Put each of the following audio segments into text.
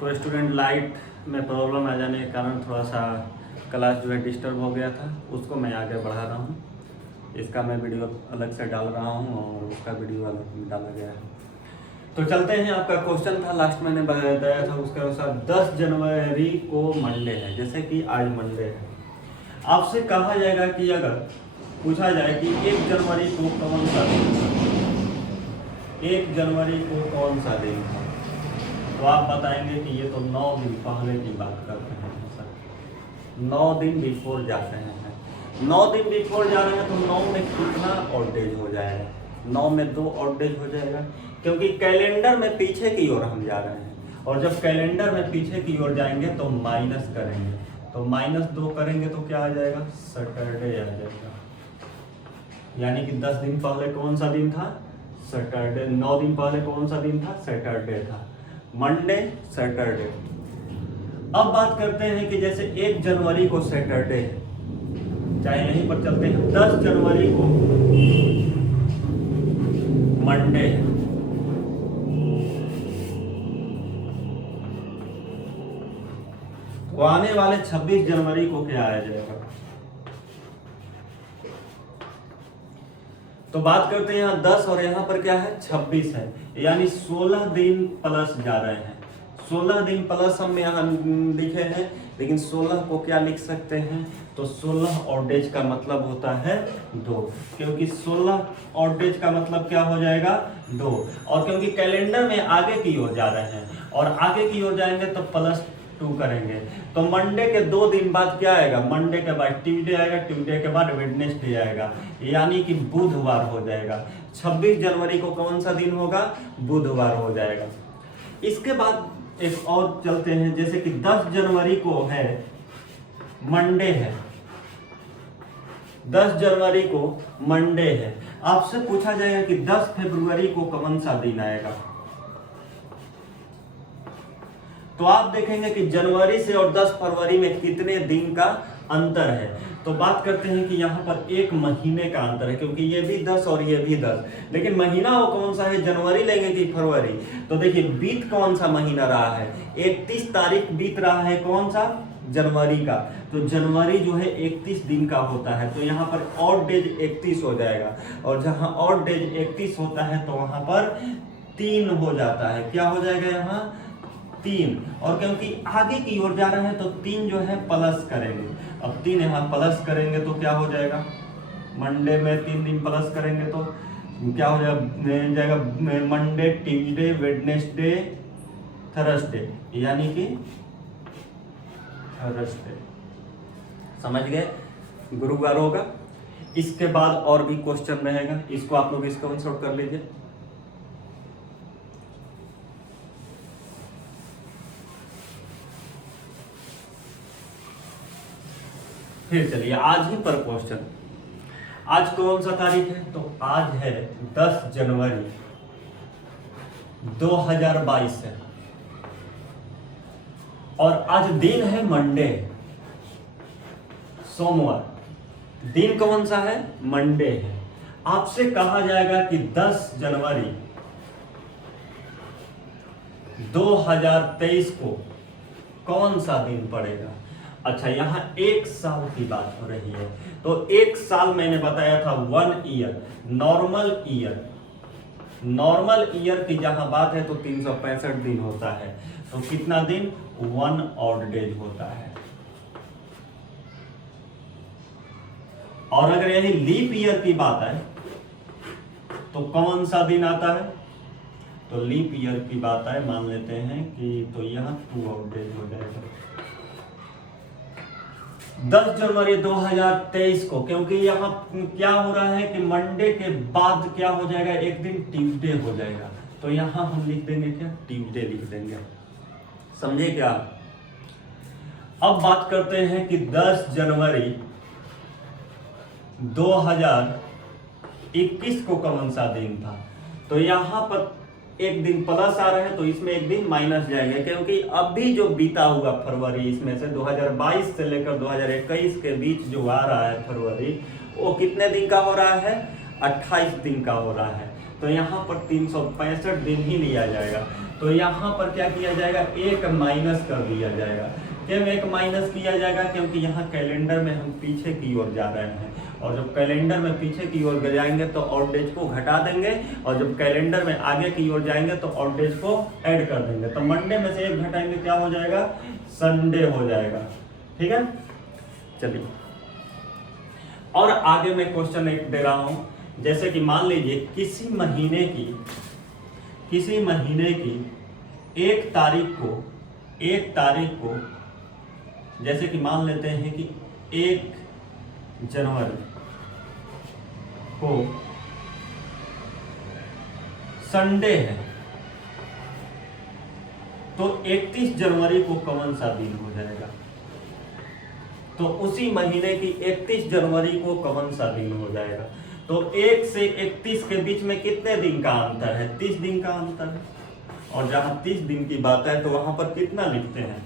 तो student light में problem आ जाने के कारण थोड़ा सा क्लास जो है डिस्टर्ब हो गया था, उसको मैं आगे बढ़ा रहा हूँ। इसका मैं वीडियो अलग से डाल रहा हूँ और उसका वीडियो अलग डाला गया है। तो चलते हैं, आपका क्वेश्चन था लास्ट मैंने बताया था उसके अनुसार 10 जनवरी को मंडे है, जैसे कि आज मंडे है। आपसे कहा जाएगा कि अगर पूछा जाए कि 1 जनवरी को कौन सा दिन था, 1 जनवरी को कौन सा दिन था, तो आप बताएंगे कि ये तो 9 दिन पहले की बात करते हैं सर। 9 दिन बिफोर जाते हैं, 9 दिन बिफोर जा रहे हैं तो 9 में कितना ऑड डेज हो जाएगा? 9 में 2 ऑड डेज हो जाएगा, क्योंकि कैलेंडर में पीछे की ओर हम जा रहे हैं, और जब कैलेंडर में पीछे की ओर जाएंगे तो माइनस करेंगे, तो -2 करेंगे तो क्या आ जाएगा? सैटरडे आ जाएगा। यानी कि 10 दिन पहले कौन सा दिन था? सैटरडे। 9 दिन पहले कौन सा दिन था? सैटरडे था। Monday, Saturday. अब बात करते हैं कि जैसे 1 जनवरी को सैटरडे है, चाहे यहीं पर चलते हैं, 10 जनवरी को मंडे है, तो आने वाले 26 जनवरी को क्या आ जाएगा? तो बात करते हैं यहाँ 10 और यहाँ पर क्या है? 26 है, यानी 16 दिन प्लस जा रहे हैं। 16 दिन प्लस हम यहाँ लिखे हैं, लेकिन 16 को क्या लिख सकते हैं? तो 16 ऑड डेज का मतलब होता है 2, क्योंकि 16 ऑड डेज का मतलब क्या हो जाएगा? 2। और क्योंकि कैलेंडर में आगे की ओर जा रहे हैं और आगे की ओर जाएंगे तो +2 करेंगे, तो मंडे के 2 दिन बाद क्या आएगा? मंडे के बाद ट्यूसडे आएगा, ट्यूसडे के बाद वेडनेसडे आएगा, यानी कि बुधवार हो जाएगा। 26 जनवरी को कौन सा दिन होगा? बुधवार हो जाएगा। इसके बाद एक और चलते हैं, जैसे कि 10 जनवरी को है मंडे है, 10 जनवरी को मंडे है। आपसे पूछा जाएगा कि 10 फरवरी को कौन सा दिन आएगा, तो आप देखेंगे कि जनवरी से और 10 फरवरी में कितने दिन का अंतर है। तो बात करते हैं कि यहाँ पर 1 महीने का अंतर है, क्योंकि ये भी 10 और ये भी 10, लेकिन महीना वो कौन सा है? जनवरी लेंगे कि फरवरी? तो देखिए बीत कौन सा महीना रहा है? 31 तारीख बीत रहा है, कौन सा? जनवरी का। तो जनवरी जो है 31 दिन का होता है, तो यहाँ पर ऑड डेज 31 हो जाएगा, और जहाँ ऑड डेज 31 होता है तो वहां पर 3 हो जाता है। क्या हो जाएगा यहाँ? 3। और क्योंकि आगे की ओर जा रहे हैं तो 3 जो है प्लस करेंगे। अब 3 यहाँ प्लस करेंगे तो क्या हो जाएगा? मंडे में 3 दिन प्लस करेंगे तो क्या हो जाएगा? मंडे, ट्यूसडे, वेडनेसडे, थर्सडे, यानी कि थर्सडे। समझ गए? गुरुवार होगा। इसके बाद और भी क्वेश्चन रहेगा, इसको आप लोग स्क्रीनशॉट कर लीजिए। फिर चलिए आज ही पर क्वेश्चन। आज कौन सा तारीख है? तो आज है 10 जनवरी 2022 है, और आज दिन है मंडे, सोमवार। दिन कौन सा है? मंडे है। आपसे कहा जाएगा कि 10 जनवरी 2023 को कौन सा दिन पड़ेगा? अच्छा, यहाँ 1 साल की बात हो रही है, तो 1 साल मैंने बताया था 1 year, normal year. Normal year की जहां बात है तो 365 दिन होता है, तो कितना दिन? 1 ऑड डेज होता है। और अगर यही लीप ईयर की बात है तो कौन सा दिन आता है? तो लीप ईयर की बात है, मान लेते हैं कि तो यहाँ 2 ऑड डेज हो जाएगा। 10 जनवरी 2023 को, क्योंकि यहाँ क्या हो रहा है कि मंडे के बाद क्या हो जाएगा? एक दिन ट्यूसडे हो जाएगा, तो यहाँ हम लिख देंगे क्या? ट्यूसडे लिख देंगे। समझे क्या? अब बात करते हैं कि 10 जनवरी 2021 को कौन सा दिन था? तो यहाँ पर एक दिन प्लस आ रहा है तो इसमें एक दिन माइनस जाएगा, क्योंकि अभी जो बीता हुआ फरवरी, इसमें से 2022 से लेकर 2021 के बीच जो आ रहा है फरवरी, वो कितने दिन का हो रहा है? 28 दिन का हो रहा है। तो यहाँ पर 365 दिन ही लिया जाएगा, तो यहाँ पर क्या किया जाएगा, एक माइनस कर दिया जाएगा। क्यों एक माइनस किया जाएगा, क्योंकि यहाँ कैलेंडर में हम पीछे की ओर जा रहे हैं, और जब कैलेंडर में पीछे की ओर जाएंगे तो ऑड डेज को घटा देंगे, और जब कैलेंडर में आगे की ओर जाएंगे तो ऑड डेज को ऐड कर देंगे। तो मंडे में से एक घटाएंगे, क्या हो जाएगा, संडे हो जाएगा। ठीक है, चलिए और आगे मैं क्वेश्चन एक दे रहा हूं। जैसे कि मान लीजिए किसी महीने की एक तारीख को जैसे कि मान लेते हैं कि 1 जनवरी को संडे है, तो 31 जनवरी को कौन सा दिन हो जाएगा। तो उसी महीने की 31 जनवरी को कौन सा दिन हो जाएगा। तो 1 से 31 के बीच में कितने दिन का अंतर है, 30 दिन का अंतर है। और जहां 30 दिन की बात है तो वहां पर कितना लिखते हैं,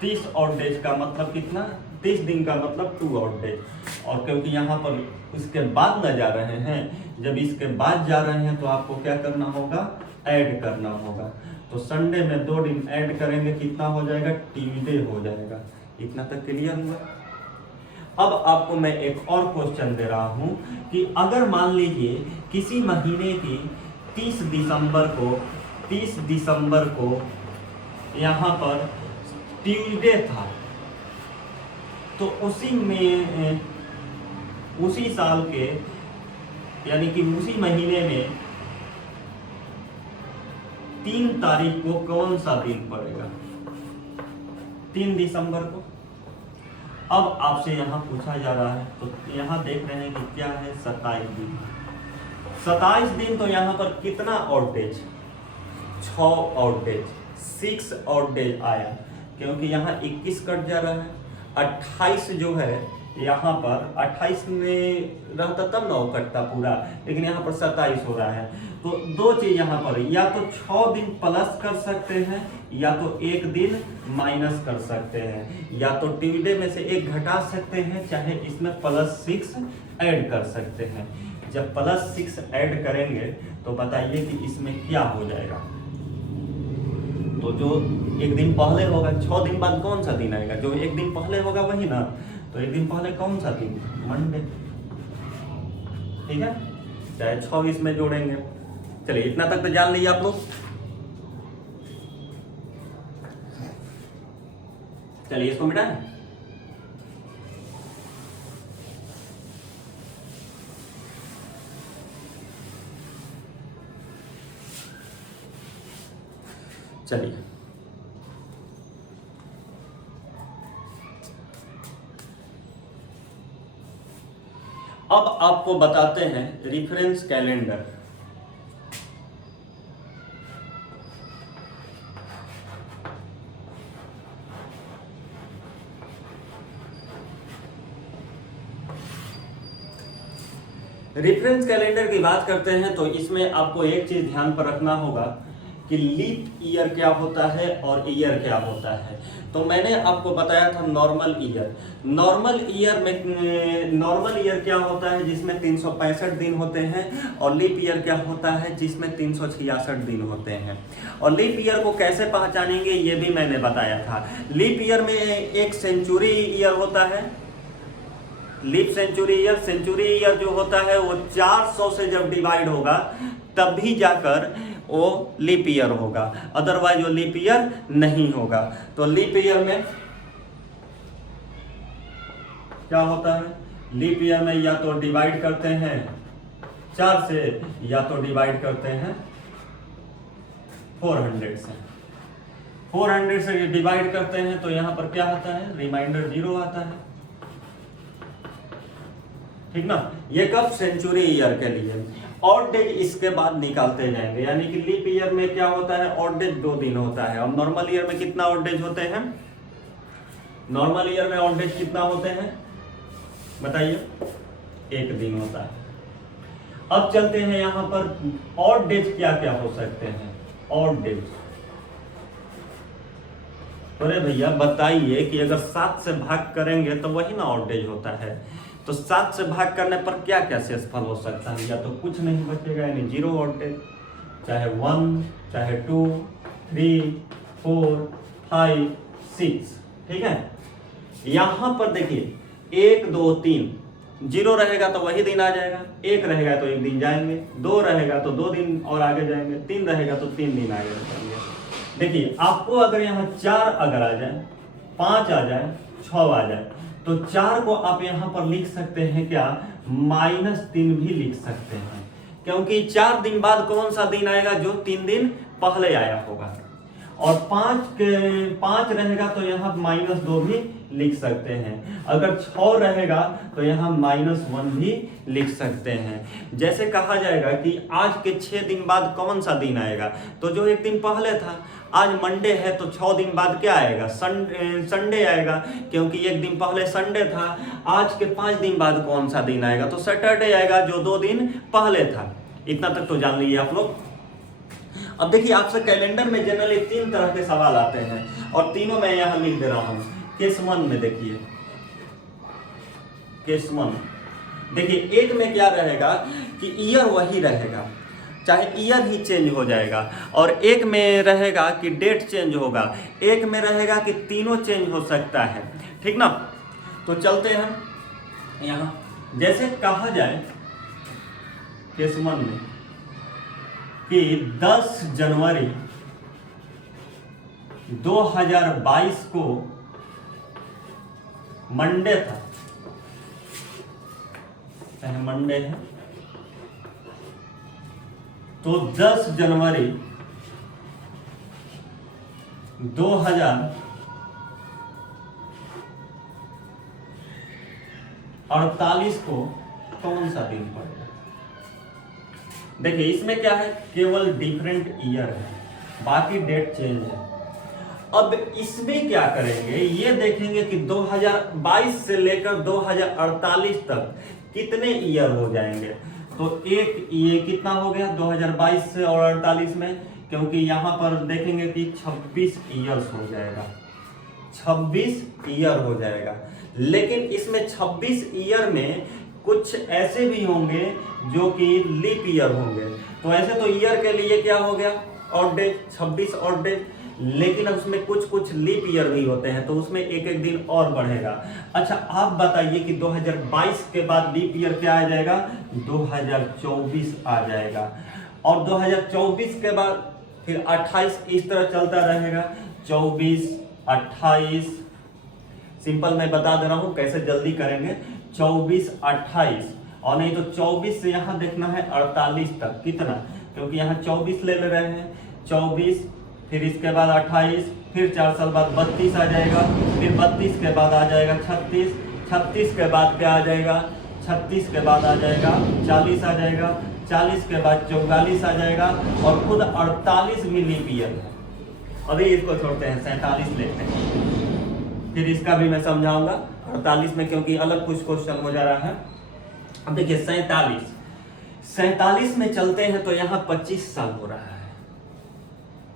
30 ऑड डेज का मतलब कितना, 30 दिन का मतलब 2 ऑड डेज। और क्योंकि यहाँ पर इसके बाद न जा रहे हैं, जब इसके बाद जा रहे हैं तो आपको क्या करना होगा, ऐड करना होगा। तो संडे में 2 दिन ऐड करेंगे, कितना हो जाएगा, ट्यूसडे हो जाएगा। इतना तक क्लियर हुआ। अब आपको मैं एक और क्वेश्चन दे रहा हूं कि अगर मान लीजिए किसी महीने की 30 दिसंबर को यहाँ पर ट्यूसडे था, तो उसी साल के यानी कि उसी महीने में 3 तारीख को कौन सा दिन पड़ेगा, 3 दिसंबर को। अब आपसे यहाँ पूछा जा रहा है, तो यहाँ देख रहे हैं कि क्या है, 27 दिन। 27 दिन तो यहाँ पर कितना odd days, 6 odd days, 6 odd days आया, क्योंकि यहाँ 21 कट जा रहा है। 28 जो है यहाँ पर 28 में रहता तब ना वो कटता पूरा, लेकिन यहाँ पर 27 हो रहा है। तो 2 चीज यहाँ पर, या तो 6 दिन प्लस कर सकते हैं, या तो 1 दिन माइनस कर सकते हैं, या तो ट्यूसडे में से 1 घटा सकते हैं, चाहे इसमें +6 ऐड कर सकते हैं। जब +6 ऐड करेंगे तो बताइए कि इसमें क्या हो जाएगा। तो जो 1 दिन पहले होगा, 6 दिन बाद कौन सा दिन आएगा, जो 1 दिन पहले होगा वही ना। तो 1 दिन पहले कौन सा दिन, मंडे। ठीक है, चाहे 6 इसमें जोड़ेंगे। चलिए इतना तक तो जान लीजिए आप लोग। चलिए इसको मिटाएं। चलिए अब आपको बताते हैं रेफरेंस कैलेंडर। रेफरेंस कैलेंडर की बात करते हैं तो इसमें आपको एक चीज ध्यान पर रखना होगा कि लीप ईयर क्या होता है और ईयर क्या होता है। तो मैंने आपको बताया था नॉर्मल ईयर। नॉर्मल ईयर क्या होता है, जिसमें 365 दिन होते हैं, और लीप ईयर क्या होता है, जिसमें 366 दिन होते हैं। और लीप ईयर को कैसे पहचानेंगे ये भी मैंने बताया था। लीप ईयर में एक सेंचुरी ईयर होता है, लीप सेंचुरी ईयर जो होता है वो 400 से जब डिवाइड होगा तभी जाकर वो लीप ईयर होगा, अदरवाइज वो लीप ईयर नहीं होगा। तो लीप ईयर में क्या होता है, लीप ईयर में या तो डिवाइड करते हैं 4 से, या तो डिवाइड करते हैं 400 से। 400 से डिवाइड करते हैं तो यहाँ पर क्या आता है, रिमाइंडर 0 आता है। ठीक ना, ये कब, सेंचुरी ईयर के लिए। ऑड डेज इसके बाद निकालते जाएंगे, यानी कि लीप ईयर में क्या होता है, ऑड डेज 2 दिन होता है। अब नॉर्मल ईयर में कितना ऑड डेज होते हैं, नॉर्मल ईयर में ऑड डेज कितना होते हैं बताइए, 1 दिन होता है। अब चलते हैं यहाँ पर ऑड डेज क्या क्या हो सकते हैं, ऑड डेज। अरे भैया बताइए कि अगर 7 से भाग करेंगे तो वही ना ऑड डेज होता है। तो 7 से भाग करने पर क्या क्या शेषफल हो सकता है, या तो कुछ नहीं बचेगा यानी 0 ऑड डेज, चाहे 1 चाहे 2 3 4 5 6, ठीक है। यहां पर देखिए 1 2 3, 0 रहेगा तो वही दिन आ जाएगा, 1 रहेगा तो 1 दिन जाएंगे, 2 रहेगा तो 2 दिन और आगे जाएंगे, 3 रहेगा तो 3 दिन आगे जाएंगे। देखिए आपको अगर यहाँ 4 अगर आ जाए, 5 आ जाए, 6 आ जाए, तो 4 को आप यहाँ पर लिख सकते हैं क्या, -3 भी लिख सकते हैं, क्योंकि 4 दिन बाद कौन सा दिन आएगा, जो 3 दिन पहले आया होगा। और 5 रहेगा तो यहाँ -2 भी लिख सकते हैं। अगर 6 रहेगा तो यहाँ -1 भी लिख सकते हैं। जैसे कहा जाएगा कि आज के 6 दिन बाद कौन सा दिन आएगा, तो जो एक दिन पहले था, आज मंडे है तो 6 दिन बाद क्या आएगा, संडे आएगा, क्योंकि एक दिन पहले संडे था। आज के 5 दिन बाद कौन सा दिन आएगा, तो सैटरडे आएगा, जो 2 दिन पहले था। इतना तक तो जान लीजिए आप लोग। अब देखिए आपसे कैलेंडर में जनरली 3 तरह के सवाल आते हैं, और तीनों मैं यहाँ लिख दे रहा हूँ। केस 1 में देखिए, केस 1 देखिए, एक में क्या रहेगा कि ईयर वही रहेगा, चाहे ईयर ही चेंज हो जाएगा, और एक में रहेगा कि डेट चेंज होगा, एक में रहेगा कि तीनों चेंज हो सकता है, ठीक ना। तो चलते हैं यहाँ, जैसे कहा जाए केस 1 में कि 10 जनवरी 2022 को मंडे था, मंडे है, तो 10 जनवरी 2048 को कौन सा दिन पड़ेगा। देखिए इसमें क्या है, केवल डिफरेंट ईयर है, बाकी डेट चेंज है। अब इसमें क्या करेंगे, ये देखेंगे कि 2022 से लेकर 2048 तक कितने ईयर हो जाएंगे। तो एक ये कितना हो गया 2022 से और 48 में, क्योंकि यहाँ पर देखेंगे कि 26 ईयर्स हो जाएगा, 26 ईयर हो जाएगा। लेकिन इसमें 26 ईयर में कुछ ऐसे भी होंगे जो कि लीप ईयर होंगे। तो ऐसे तो ईयर के लिए क्या हो गया, ऑड डे, 26 ऑड डे, लेकिन उसमें कुछ लीप ईयर भी होते हैं, तो उसमें एक एक दिन और बढ़ेगा। अच्छा आप बताइए कि 2022 के बाद लीप ईयर क्या आ जाएगा, 2024 आ जाएगा, और 2024 के बाद फिर 28, इस तरह चलता रहेगा, 24 28। सिंपल मैं बता दे रहा हूं कैसे जल्दी करेंगे, 24 28, और नहीं तो 24 से यहाँ देखना है 48 तक, कितना, क्योंकि यहाँ 24 ले रहे हैं, 24, फिर इसके बाद 28, फिर 4 साल बाद 32 आ जाएगा, फिर 32 के बाद आ जाएगा 36, 36 के बाद क्या आ जाएगा, 36 के बाद आ जाएगा 40 आ जाएगा, 40 के बाद 44 आ जाएगा, और खुद 48 भी लीप ईयर है। अभी इसको छोड़ते हैं, 47 लेते हैं, फिर इसका भी मैं समझाऊंगा 48 में, क्योंकि अलग कुछ क्वेश्चन हो जा रहा है। अब देखिए 47 में चलते हैं तो यहाँ 25 साल हो रहा है।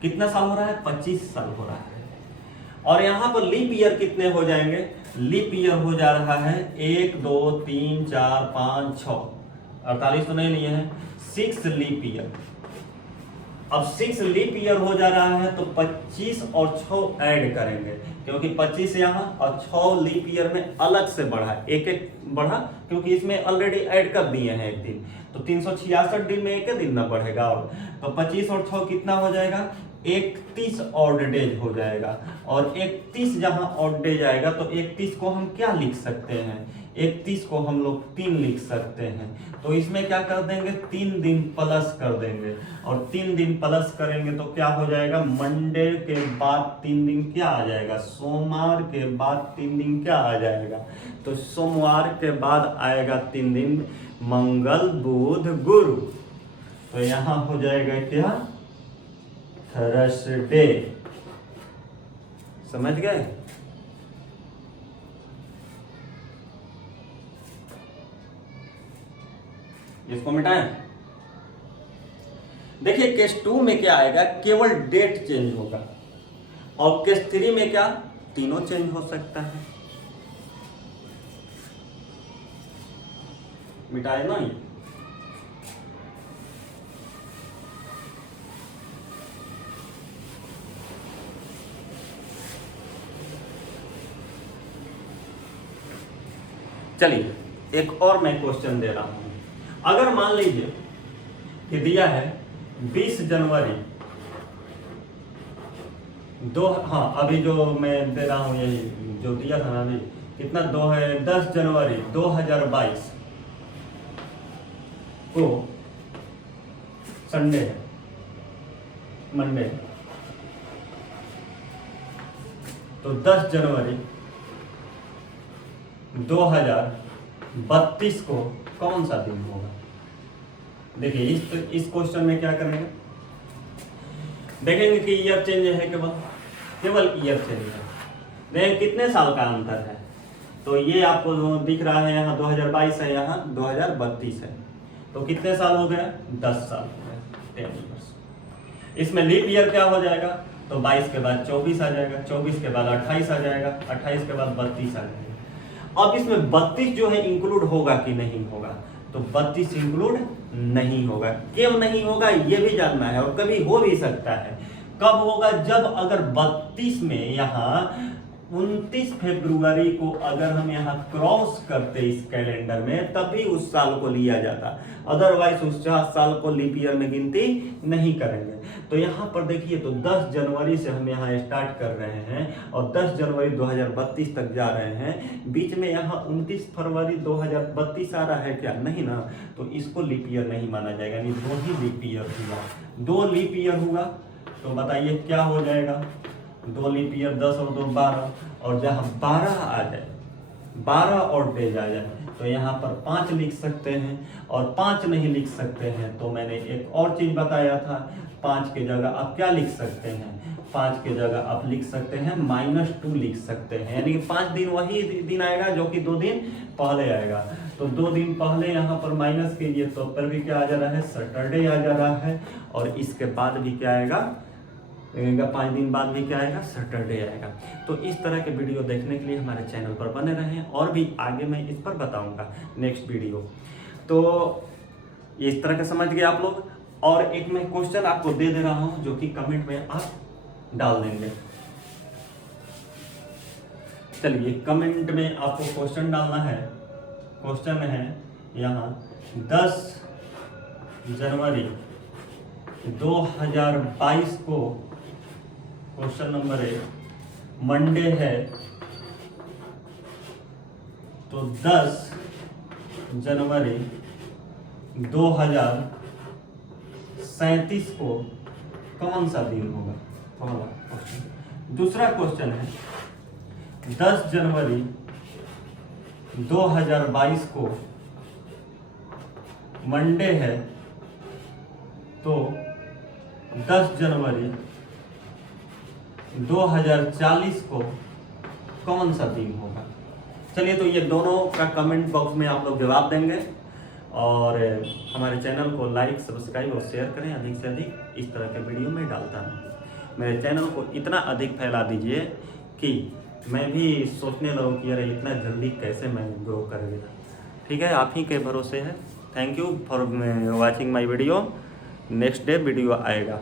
कितना साल हो रहा है, 25 साल हो रहा है। और यहाँ पर लीप ईयर कितने हो जाएंगे, लीप ईयर हो जा रहा है 1 2 3 4 5 6, 48 तो नहीं लिए हैं, 6 लीप ईयर। अब 6 लीप ईयर हो जा रहा है तो 25 और 6 ऐड करेंगे, क्योंकि 25 यहाँ और 6 लीप ईयर में अलग से बढ़ा, एक एक बढ़ा, क्योंकि इसमें ऑलरेडी ऐड कर दिए हैं एक दिन, तो 366 दिन में एक दिन ना बढ़ेगा। और तो 25 और 6 कितना हो जाएगा, 31 ऑड डेज हो जाएगा। और 31 जहां ऑड डेज आएगा तो 31 को हम क्या लिख सकते हैं, 31 को हम लोग 3 लिख सकते हैं। तो इसमें क्या कर देंगे, 3 दिन प्लस कर देंगे, और 3 दिन प्लस करेंगे तो क्या हो जाएगा, मंडे के बाद 3 दिन क्या आ जाएगा, सोमवार के बाद 3 दिन क्या आ जाएगा, तो सोमवार के बाद आएगा 3 दिन मंगल बुध गुरु, तो यहाँ हो जाएगा क्या, थर्सडे। समझ गए। इसको मिटाएं। देखिए केस 2 में क्या आएगा, केवल डेट चेंज होगा, और केस 3 में क्या, तीनों चेंज हो सकता है। मिटाए ना ये। चलिए एक और मैं क्वेश्चन दे रहा हूँ। अगर मान लीजिए कि दिया है 20 जनवरी अभी जो मैं दे रहा हूँ यही जो दिया था ना अभी, कितना 10 जनवरी 2022 को संडे है, मंडे, तो 10 जनवरी 2032 को कौन सा दिन होगा? देखिए इस क्वेश्चन में क्या करेंगे, देखेंगे कि ईयर चेंज है, केवल ईयर चेंज है। देखें कितने साल का अंतर है, तो ये आपको दिख रहा है यहाँ 2022 है, यहाँ 2032 है, तो कितने साल हो गए? 10 साल हो गए, 10 ईयर्स। इसमें लीप ईयर क्या हो जाएगा? तो 22 के बाद 24 आ जाएगा, 24 के बाद 28 आ जाएगा, 28 के बाद 32 आ जाएगा। अब इसमें 32 जो है इंक्लूड होगा कि नहीं होगा? तो 32 इंक्लूड नहीं होगा। क्यों नहीं होगा ये भी जानना है, और कभी हो भी सकता है। कब होगा? जब अगर 32 में यहाँ 29 फरवरी को अगर हम यहाँ क्रॉस करते इस कैलेंडर में, तभी उस साल को लिया जाता, अदरवाइज उस साल को लीप ईयर में गिनती नहीं करेंगे। तो यहाँ पर देखिए, तो 10 जनवरी से हम यहाँ स्टार्ट कर रहे हैं और 10 जनवरी 2032 तक जा रहे हैं। बीच में यहाँ 29 फरवरी 2032 आ रहा है क्या? नहीं ना, तो इसको लीप ईयर नहीं माना जाएगा। यानी 2 ही लीप ईयर हुआ, 2 लीप ईयर हुआ, तो बताइए क्या हो जाएगा? 2 लीप ईयर 10 और 2 12, और जहाँ 12 आ जाए, 12 और डेज आ जाए, तो यहाँ पर 5 लिख सकते हैं। और 5 नहीं लिख सकते हैं तो मैंने एक और चीज बताया था, 5 की जगह आप क्या लिख सकते हैं? 5 की जगह आप लिख सकते हैं -2 लिख सकते हैं। यानी कि 5 दिन वही दिन आएगा जो कि 2 दिन पहले आएगा। तो 2 दिन पहले यहाँ पर माइनस कीजिए तो पर भी क्या आ जा रहा है? सैटरडे आ जा रहा है। और इसके बाद भी क्या आएगा? 5 दिन बाद भी क्या आएगा? सैटरडे आएगा। तो इस तरह के वीडियो देखने के लिए हमारे चैनल पर बने रहें, और भी आगे मैं इस पर बताऊंगा नेक्स्ट वीडियो। तो इस तरह का समझ गए आप लोग। और एक मैं क्वेश्चन आपको दे रहा हूं जो कि कमेंट में आप डाल देंगे। चलिए कमेंट में आपको क्वेश्चन डालना है। क्वेश्चन है यहाँ 10 जनवरी 2022 को, क्वेश्चन नंबर 1 मंडे है, तो 10 जनवरी 2037 को कौन सा दिन होगा? पहला क्वेश्चन। दूसरा क्वेश्चन है 10 जनवरी 2022 को मंडे है, तो 10 जनवरी 2040 को कौन सा दिन होगा? चलिए, तो ये दोनों का कमेंट बॉक्स में आप लोग जवाब देंगे, और हमारे चैनल को लाइक, सब्सक्राइब और शेयर करें। अधिक से अधिक इस तरह के वीडियो मैं डालता हूँ। मेरे चैनल को इतना अधिक फैला दीजिए कि मैं भी सोचने लगूँ कि अरे इतना जल्दी कैसे मैं ग्रो करेगा। ठीक है, आप ही के भरोसे है। Thank you for watching my video. Next day video आएगा।